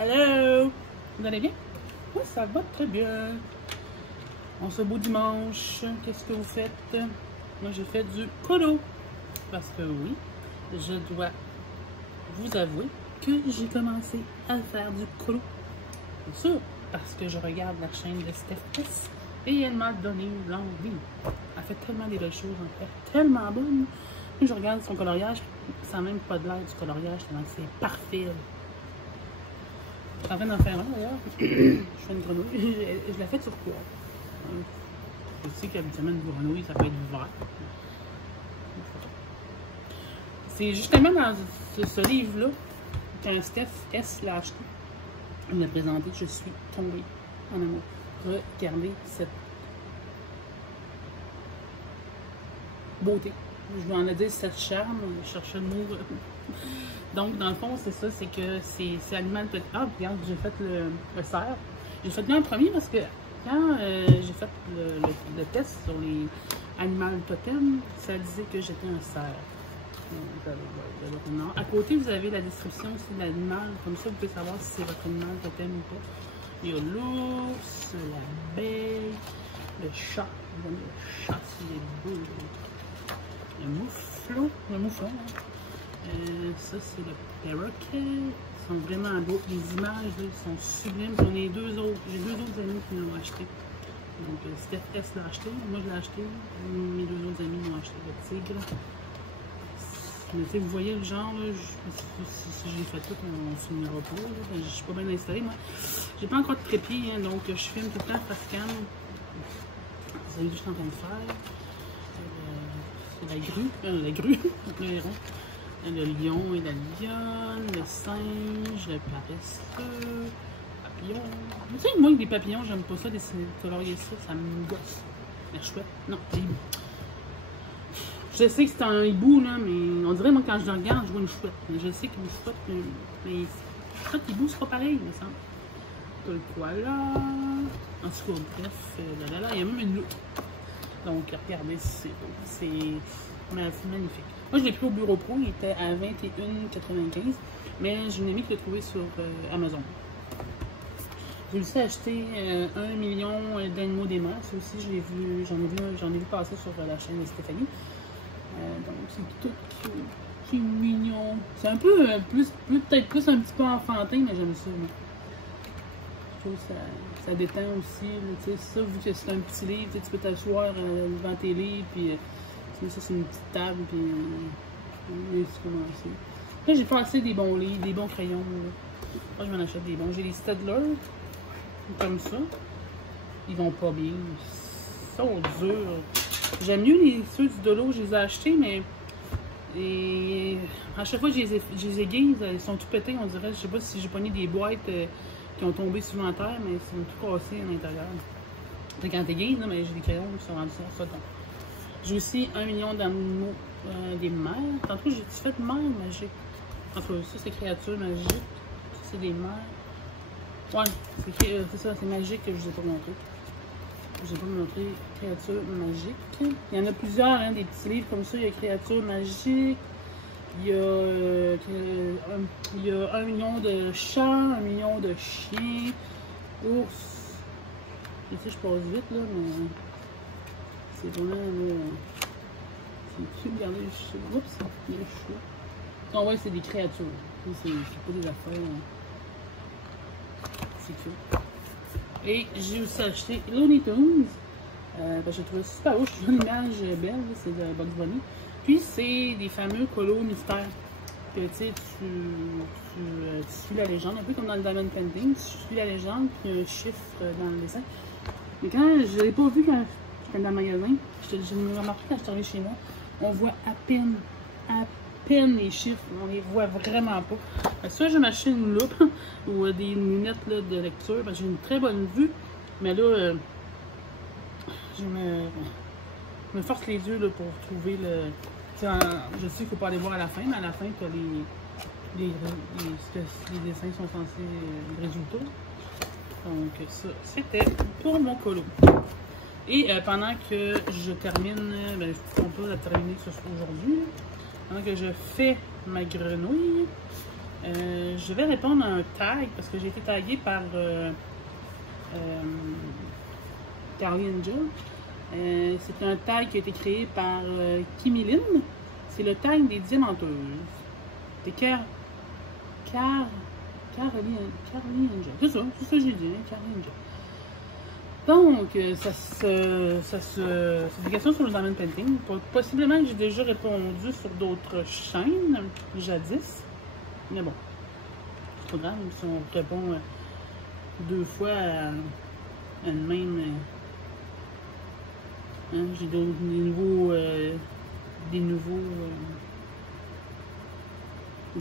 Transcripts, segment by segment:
Hello! Vous allez bien? Oui, ça va très bien. On se beau dimanche. Qu'est-ce que vous faites? Moi, j'ai fait du colo. Parce que oui, je dois vous avouer que j'ai commencé à faire du colo. C'est sûr, parce que je regarde la chaîne de Steph et elle m'a donné l'envie. Elle fait tellement des belles choses, en fait. Tellement bonne. Puis je regarde son coloriage, ça n'a même pas de l'air du coloriage, c'est parfait. Je suis en train d'en faire un d'ailleurs. Je fais une grenouille. Je la fais sur quoi? Je sais qu'habituellement une grenouille, ça peut être vert. C'est justement dans ce livre-là qu'un Steph S l'a acheté. Il l'a présenté. Je suis tombée en amour. Regardez cette beauté. Je vais en dire cette charme. Je cherchais le mot. Donc, dans le fond, c'est ça, c'est que c'est animal totem. Ah, regarde, j'ai fait le cerf. J'ai fait bien en premier parce que quand j'ai fait le test sur les animaux totem, ça disait que j'étais un cerf. À côté, vous avez la description aussi de l'animal. Comme ça, vous pouvez savoir si c'est votre animal totem ou pas. Il y a l'ours, l'abeille, le chat. Le chat, c'est beau. Le mouflon. Hein. Ça, c'est le perroquet. Ils sont vraiment beaux. Les images, là, ils sont sublimes. J'en ai deux autres. J'ai deux autres amis qui l'ont acheté. Donc, Steph S l'a acheté. Moi, je l'ai acheté. Mes deux autres amis l'ont acheté. Le tigre. Mais tu sais, vous voyez le genre, là, si je l'ai fait tout, on ne finira pas. Là. Je ne suis pas bien installée, moi. J'ai pas encore de trépied, hein, donc je filme tout le temps face cam. C'est ce que je suis en train de faire. C'est la grue, le héron. Le lion et la lionne, le singe, le paresseux, le papillon. Tu sais, moi, les papillons, j'aime pas ça, colorier ça me gosse. La chouette, non, c'est hibou. Je sais que c'est un hibou, là, mais on dirait, moi, quand je le regarde, je vois une chouette. Je sais qu'une chouette, mais chouette, hibou, c'est pas pareil, il me semble. T'as le koala. En tout cas, bref, il y a même une loupe. Donc, regardez, c'est magnifique. Moi, je l'ai pris au Bureau Pro, il était à 21,95 $, mais j'ai une amie qui l'a trouvé sur Amazon. J'ai aussi acheté 1 million d'animaux des mers. Ça aussi, j'en ai vu passer sur la chaîne de Stéphanie. Donc, c'est tout qui est mignon. C'est un peu peut-être plus un petit peu enfantin, mais j'aime ça. Moi. Je trouve que ça détend aussi. Tu sais, ça, vu que c'est un petit livre, tu peux t'asseoir devant tes livres, puis ça, c'est une petite table, puis tu commences. Là, j'ai pas assez des bons livres, des bons crayons. Moi, je m'en achète des bons. J'ai les Staedtler, comme ça. Ils vont pas bien. Ils sont durs. J'aime mieux ceux du Dolo, je les ai achetés, mais à chaque fois que je les aiguise, ils sont tout pétés, on dirait. Je sais pas si j'ai pogné des boîtes qui ont tombé souvent à terre, mais ils sont tout cassés à l'intérieur. C'est quand t'aiguises, mais j'ai des crayons qui sont rendus ça. J'ai aussi 1 million d'animaux des mers. Tantôt, j'ai fait mer magique. Enfin, ça, c'est créatures magiques. Ça, c'est des mers. Ouais, c'est ça, c'est magique que je vous ai pas montré. Je vous ai pas montré créatures magiques. Il y en a plusieurs, hein, des petits livres comme ça. Il y a créatures magiques. Il y a 1 million de chats, 1 million de chiens, ours. Je sais, je passe vite, là, mais c'est vraiment. C'est regardez le chat. Oups, il y a le chat. Non, ouais, c'est des créatures. C'est pas des affaires. Hein. C'est cool. Et j'ai aussi acheté Looney Tunes. J'ai trouvé super beau. Je suis une image belle, c'est de Bugs Bunny. Puis c'est des fameux colos mystères. Que tu sais, tu suis la légende, un peu comme dans le Diamond Painting. Tu suis la légende, puis il y a un chiffre dans le dessin. Mais quand je ne l'ai pas vu quand j'étais dans le magasin, je me remarqué quand je suis arrivée chez moi, on voit à peine les chiffres, on les voit vraiment pas. Soit je m'achète une loupe ou des lunettes là, de lecture, parce que j'ai une très bonne vue, mais là, je me force les yeux là, pour trouver le. Je sais qu'il ne faut pas aller voir à la fin, mais à la fin, tu as les dessins sont censés le résultat. Donc ça, c'était pour mon colo. Et pendant que je termine, ben, on peut la terminer aujourd'hui. Pendant que je fais ma grenouille, Je vais répondre à un tag parce que j'ai été taguée par Carly Angel. C'est un tag qui a été créé par Kimi Lin. C'est le tag des diamanteuses. C'est Carly Angel. C'est ça que j'ai dit, hein, Carly Angel. Donc, c'est des questions sur le diamond painting. Possiblement que j'ai déjà répondu sur d'autres chaînes, jadis. Mais bon, c'est pas grave, si on répond 2 fois à une même. Hein, j'ai des nouveaux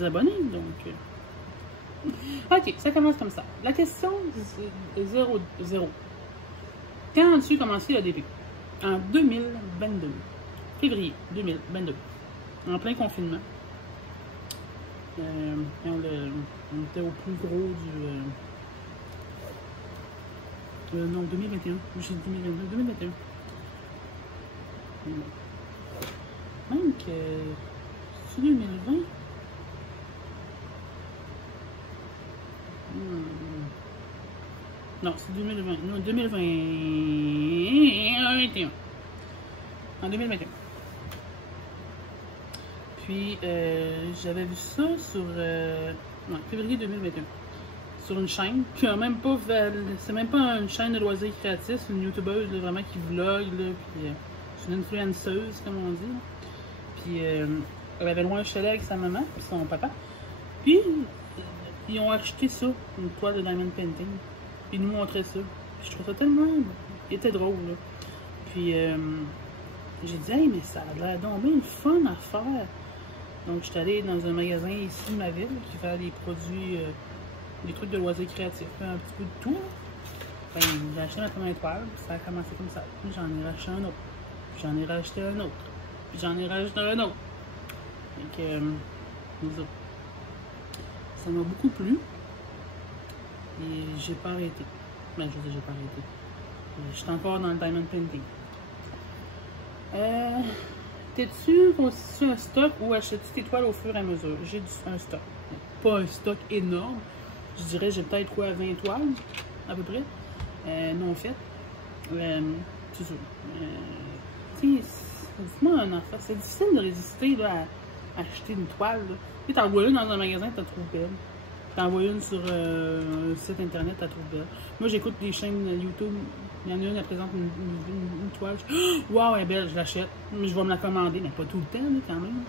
abonnés, donc. Ok, ça commence comme ça. La question 0. Quand as-tu commencé le DP? En 2022. Février 2022. En plein confinement. On était au plus gros du... non, 2021. J'ai dit 2022. 2021. Même que... C'est 2020? Non, c'est 2020. Non, 2021. En 2021. Puis, j'avais vu ça sur février 2021. Sur une chaîne qui a même pas fait. C'est même pas une chaîne de loisirs créatifs, c'est une youtubeuse là, vraiment qui vlog. Là, puis, c'est une influenceuse, comme on dit. Puis, elle avait loin un chalet avec sa maman et son papa. Puis, ils ont acheté ça, une toile de diamond painting. Puis ils nous montraient ça. Puis je trouvais ça tellement... Il était drôle, là. Puis j'ai dit, hey, mais ça a l'air donc bien fun à faire. Donc j'étais allée dans un magasin ici de ma ville qui fait des produits, des trucs de loisirs créatifs, un petit peu de tout. Enfin, j'ai acheté ma première toile, puis ça a commencé comme ça. Puis j'en ai racheté un autre. Puis j'en ai racheté un autre. Puis j'en ai racheté un autre. Donc, ça m'a beaucoup plu. Et j'ai pas arrêté. Ben, je veux dire, j'ai pas arrêté. Je suis encore dans le diamond painting. T'es-tu constitué un stock ou achètes-tu tes toiles au fur et à mesure? J'ai un stock. Pas un stock énorme. Je dirais, j'ai peut-être quoi, 20 toiles, à peu près. Non fait. C'est sûr. Tu sais, dites-moi un enfant. C'est difficile de résister là, à acheter une toile. Tu t'en vois une dans un magasin, t'as trouvé belle. T'en vois une sur un site internet, t'as trouvé belle. Moi, j'écoute des chaînes YouTube. Il y en a une, elle présente une toile. Waouh, elle est belle, je l'achète. Mais je vais me la commander, mais pas tout le temps, là, quand même.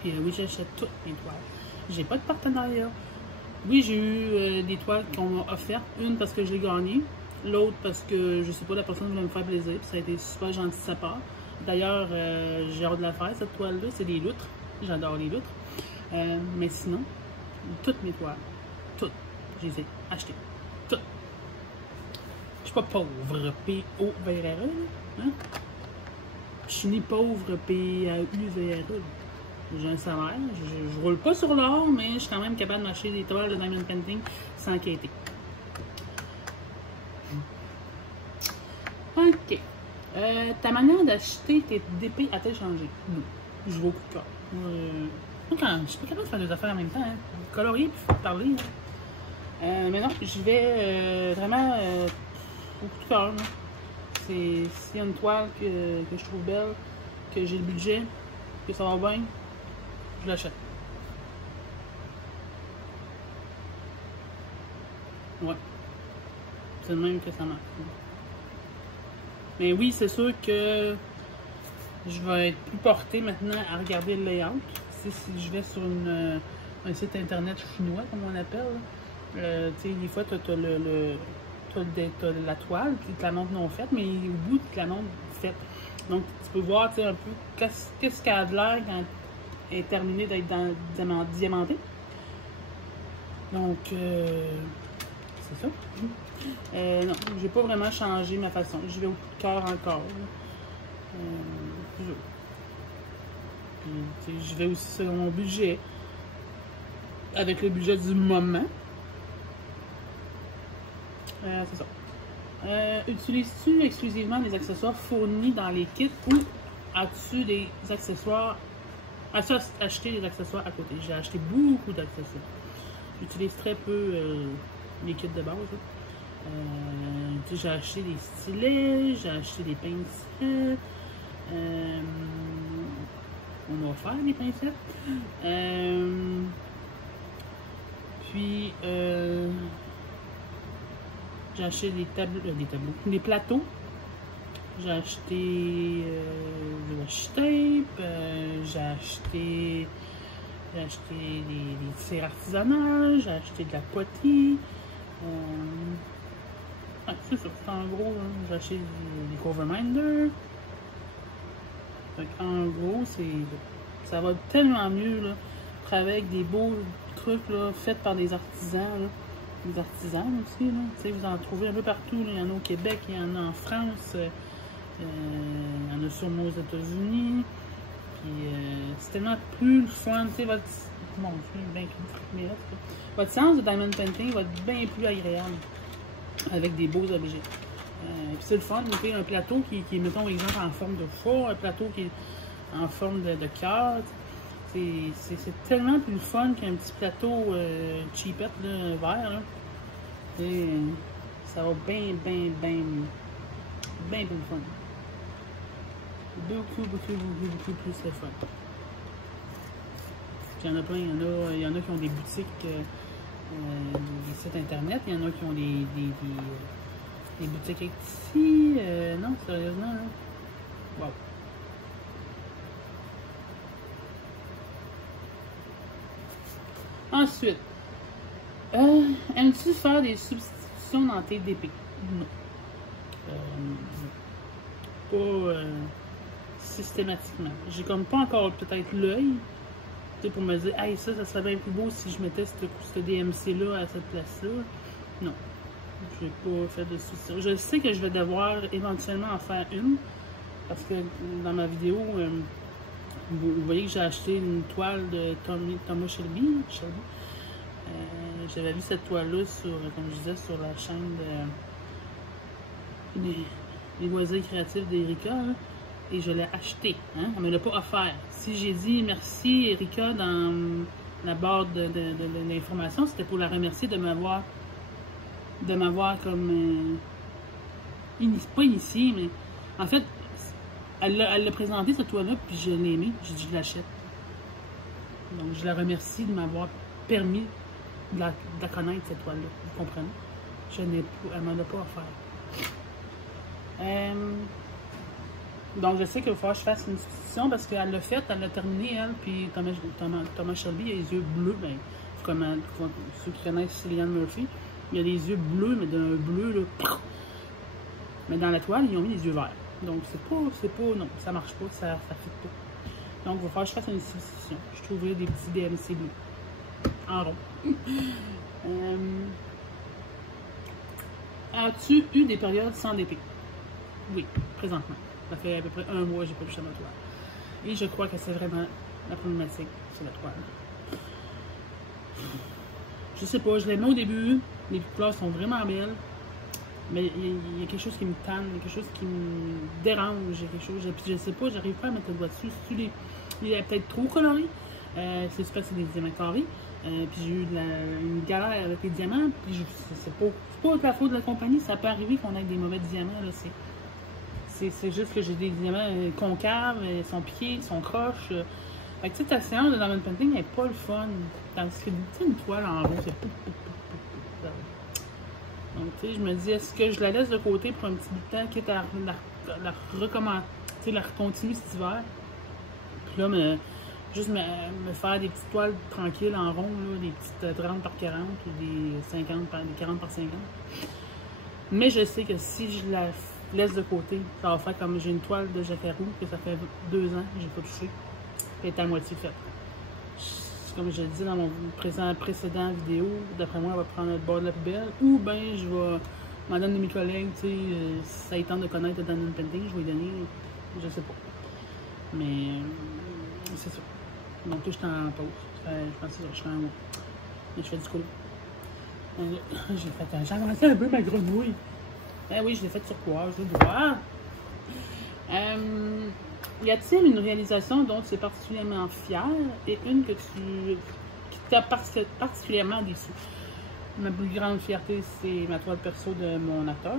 Puis oui, j'achète toutes mes toiles. J'ai pas de partenariat. Oui, j'ai eu des toiles qu'on m'a offertes. Une parce que j'ai gagné. L'autre parce que, je sais pas, la personne voulait me faire plaisir. Puis ça a été super gentil de sa part. D'ailleurs, j'ai hâte de la faire, cette toile-là. C'est des loutres. J'adore les loutres. Mais sinon, toutes mes toiles, toutes, je les ai achetées. Toutes. Je suis pas pauvre, P-O-V-R-E, hein? Je suis ni pauvre, P-A-U-V-R-E. J'ai un salaire, je roule pas sur l'or, mais je suis quand même capable d'acheter des toiles de diamond painting sans quêter. Ok. Ta manière d'acheter tes DP a-t-elle changé? Non. Je vais au coup de cœur. Je suis pas capable de faire deux affaires en même temps, hein. Colorier puis parler. Hein. Mais non, je vais vraiment au coup de cœur. S'il y a une toile que je trouve belle, que j'ai le budget, que ça va bien, je l'achète. Ouais. C'est le même que ça marche. Mais oui, c'est sûr que je vais être plus portée maintenant à regarder le layout. Si je vais sur un site internet chinois, comme on appelle, tu sais, des fois, tu as la toile, puis tu la montres non faite, mais au bout, tu la montres faite. Donc, tu peux voir un peu qu'est-ce qu'elle a de l'air quand elle est terminée d'être diamantée. Donc, c'est ça. Non, j'ai pas vraiment changé ma façon. Je vais au coup de cœur encore. Je vais aussi selon mon budget, avec le budget du moment. C'est ça. Utilises-tu exclusivement des accessoires fournis dans les kits ou as-tu des accessoires À ça, acheter des accessoires à côté. J'ai acheté beaucoup d'accessoires. J'utilise très peu les kits de base. J'ai acheté des stylets, j'ai acheté des pincettes. On m'a offert des pincettes. Puis, j'ai acheté des tableaux, des plateaux. J'ai acheté du washi tape. J'ai acheté des cires artisanales. J'ai acheté de la poterie. C'est ça. En gros, j'ai acheté des Coverminder. En gros, ça va tellement mieux là, travailler avec des beaux trucs là, faits par des artisans. Là. Des artisans aussi. Là. Vous en trouvez un peu partout. Là. Il y en a au Québec, il y en a en France. Il y en a sûrement aux États-Unis. Puis c'est tellement plus le fun. Votre, bon, votre séance de Diamond Painting va être bien plus agréable avec des beaux objets. Puis c'est le fun, un plateau qui est, mettons, exemple, en forme de four, un plateau qui est en forme de cœur. C'est tellement plus le fun qu'un petit plateau cheapette, là, vert. Là. Ça va bien plus le fun. Beaucoup plus le fun. Puis il y en a plein, il y en a qui ont des boutiques, des sites internet, il y en a qui ont des boutiques ici. Non, sérieusement, là. Wow. Ensuite, aimes-tu faire des substitutions dans tes DP? Non. Pas systématiquement. J'ai comme pas encore peut-être l'œil pour me dire, hey, ça serait bien plus beau si je mettais ce DMC-là à cette place-là. Non. J'ai pas fait de substitution. Je sais que je vais devoir éventuellement en faire une. Parce que dans ma vidéo, vous voyez que j'ai acheté une toile de Thomas Shelby. J'avais vu cette toile-là sur, comme je disais, sur la chaîne de les loisirs créatifs d'Erika. Et je l'ai acheté. Hein? Elle ne me l'a pas offert. Si j'ai dit merci Erika dans la barre de l'information, c'était pour la remercier de m'avoir comme pas initié, mais en fait, elle l'a présenté cette toile-là, puis je l'ai aimée. J'ai dit je l'achète. Donc je la remercie de m'avoir permis de la connaître, cette toile-là. Vous comprenez? Elle ne m'en a pas offert. Donc je sais qu'il va falloir que je fasse une substitution parce qu'elle l'a faite, elle l'a terminé, elle, puis Thomas Shelby a les yeux bleus, ben, comme ceux qui connaissent Cillian Murphy, il a les yeux bleus, mais d'un bleu, là, mais dans la toile, ils ont mis les yeux verts. Donc c'est pas, non, ça marche pas, ça fit pas. Donc il va falloir que je fasse une substitution. Je trouverai des petits DMC bleus, en rond. As-tu eu des périodes sans DP? Oui, présentement. Ça fait à peu près 1 mois que j'ai pas touché à ma toile. Et je crois que c'est vraiment la problématique sur la toile. Je sais pas, je l'aimais au début. Les couleurs sont vraiment belles. Mais il y a quelque chose qui me tanne, il y a quelque chose qui me dérange, il y a quelque chose. Puis je sais pas, j'arrive pas à mettre le doigt dessus. Il est peut-être trop coloré. C'est parce que c'est des diamants carrés. Puis j'ai eu une galère avec les diamants. Puis c'est pas la faute de la compagnie. Ça peut arriver qu'on ait des mauvais diamants. Là, c'est juste que j'ai des diamants concaves, ils sont piqués, ils sont croches. Fait que ta séance de Diamond Painting n'est pas le fun. Tandis que une toile en rond, c'est donc tu sais, je me dis, est-ce que je la laisse de côté pour un petit bout de temps, quitte à la recommencer, la continuer cet hiver. Puis là, juste me faire des petites toiles tranquilles en rond, là, des petites 30 par 40 ou des 40 par 50. Mais je sais que si je la laisse de côté, ça va faire comme j'ai une toile de Jacarou que ça fait 2 ans que j'ai pas touché. Elle est à moitié faite. Comme je le dis dans mon précédent vidéo, d'après moi, elle va prendre le bord de la poubelle. Ou bien je vais m'en donner à mes collègues, tu sais, si ça tente de connaître le Diamond Painting, je vais lui donner, je sais pas. Mais c'est ça. Donc là, je suis en pause. Je pense que je fais un mois. Mais je fais du cool. J'ai avancé un peu ma grenouille. Eh oui, je l'ai faite sur quoi? Je vais voir. Y a-t-il une réalisation dont tu es particulièrement fière et une qui t'a particulièrement déçu? Ma plus grande fierté, c'est ma toile perso de mon acteur.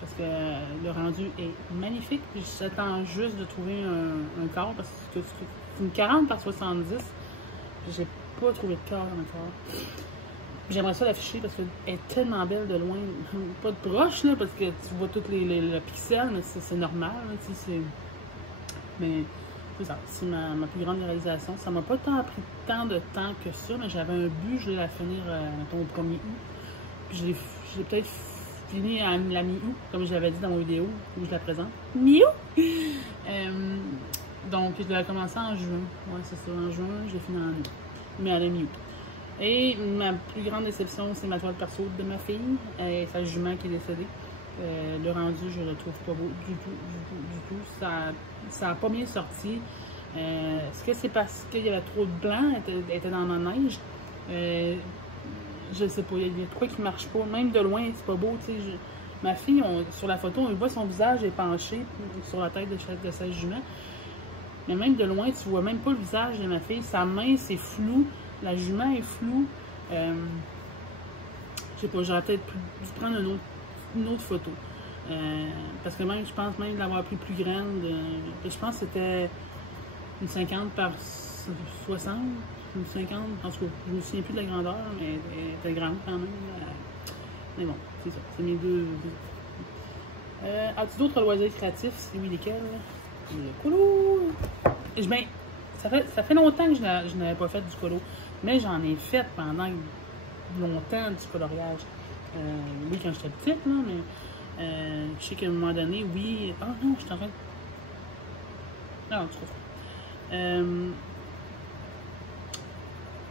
Parce que le rendu est magnifique. J'attends juste de trouver un corps parce que c'est une 40 par 70. J'ai pas trouvé de corps encore. J'aimerais ça l'afficher parce qu'elle est tellement belle de loin. Pas de proche, là, parce que tu vois tous les pixels, mais c'est normal. Mais c'est ça, c'est ma plus grande réalisation. Ça m'a pas pris tant de temps que ça, mais j'avais un but, je voulais la finir mettons, au 1er août. Puis j'ai peut-être fini à la mi-août, comme je l'avais dit dans ma vidéo où je la présente. Mi-août! Donc, je l'ai commencé en juin. Ouais, c'est ça, en juin, je l'ai fini en août. Mais à la mi-août. Et ma plus grande déception, c'est ma toile perso de ma fille et sa jument qui est décédée. Le rendu, je le trouve pas beau du tout. Ça a pas bien sorti. Est-ce que c'est parce qu'il y avait trop de blanc, elle était dans la neige? Je sais pas, il y a quoi qui marche pas. Même de loin, c'est pas beau. Ma fille, sur la photo, on voit son visage est penché sur la tête de sa jument. Mais même de loin, tu vois même pas le visage de ma fille. Sa main, c'est flou. La jument est floue. Je sais pas, j'aurais peut-être dû prendre une autre photo. Parce que même, je pense même l'avoir pris plus grande. Je pense que c'était une 50 par 60. Une 50, en tout cas, je me souviens plus de la grandeur, mais elle était grande quand même. Mais bon, c'est ça. C'est mes deux. As-tu d'autres loisirs créatifs? Si oui, lesquels? Le colo! Ben, ça fait longtemps que je n'avais pas fait du colo, mais j'en ai fait pendant longtemps du coloriage. Oui, quand j'étais petite, là, mais je sais qu'à un moment donné, oui. Ah non, je suis en train de. Non, tu trouves.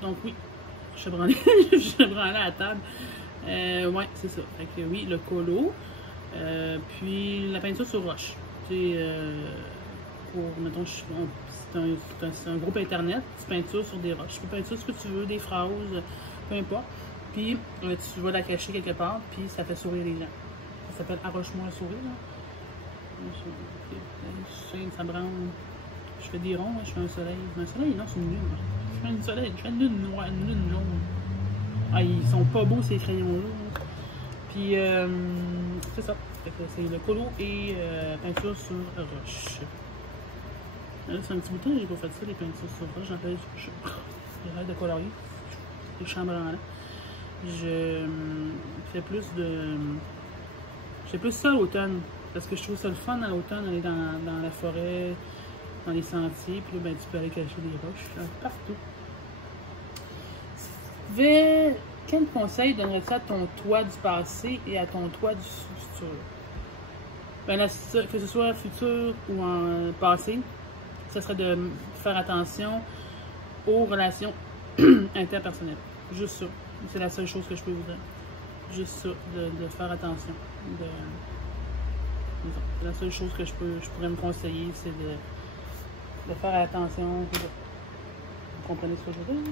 Donc oui, je suis branlée, à la table. Ouais, c'est ça. Fait que oui, le colo. Puis la peinture sur roche. Mettons, c'est un groupe internet, tu peintures sur des roches. Tu peux peinture ce que tu veux, des phrases, peu importe. Puis tu vas la cacher quelque part, puis ça fait sourire les gens. Ça s'appelle Arroche-moi un sourire. Ça branle. Je fais des ronds, je fais un soleil. Un soleil, non, c'est une lune. Je fais un soleil, je fais une lune noire, une lune jaune. Ah, ils sont pas beaux ces crayons-là. Puis c'est ça. C'est le colo et peinture sur roche. Là, c'est un petit bout de temps que j'ai pas fait ça, les peintures sur roche. J'arrête de colorier. Les chambres en là. Je fais plus ça à l'automne. Parce que je trouve ça le fun à l'automne, aller dans la forêt, dans les sentiers, puis là, ben, tu peux aller cacher des roches partout. Quel conseil donnerais-tu à ton toi du passé et à ton toi du futur? Ben, que ce soit futur ou en passé, ce serait de faire attention aux relations interpersonnelles. Juste ça. C'est la seule chose que je peux vous dire. Juste ça, de faire attention. La seule chose que je pourrais me conseiller, c'est de faire attention. Vous comprenez ce que je veux dire?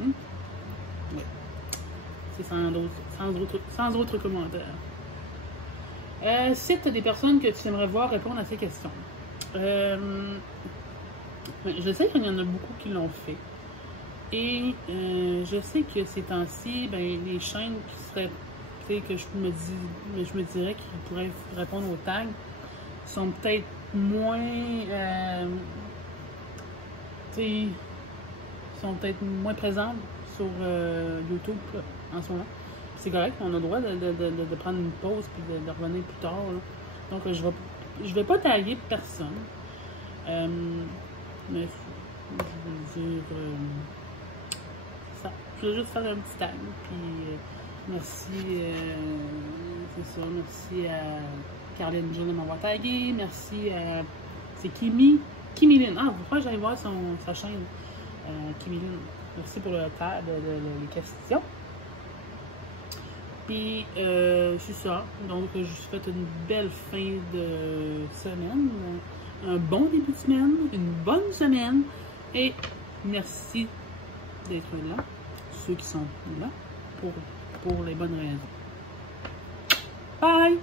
Oui. C'est sans autre commentaire. Cite des personnes que tu aimerais voir répondre à ces questions. Je sais qu'il y en a beaucoup qui l'ont fait. Et je sais que ces temps-ci, ben, les chaînes qui seraient, que je me dirais qu'ils pourraient répondre aux tags sont peut-être moins, sont peut-être moins présentes sur YouTube en ce moment. C'est correct, on a le droit de prendre une pause puis de revenir plus tard. Là. Donc je vais pas taguer personne. Mais je vais dire ça. Je vais juste faire un petit tag. Puis merci, c'est ça, merci à Caroline Jean de m'avoir tagué. Merci à. C'est Kimilin. Ah, pourquoi j'allais voir sa chaîne? Kimilin. Merci pour le tag, les questions. Puis, c'est ça. Donc, je vous souhaite une belle fin de semaine, un bon début de semaine, une bonne semaine. Et merci d'être là, ceux qui sont là, pour les bonnes raisons. Bye!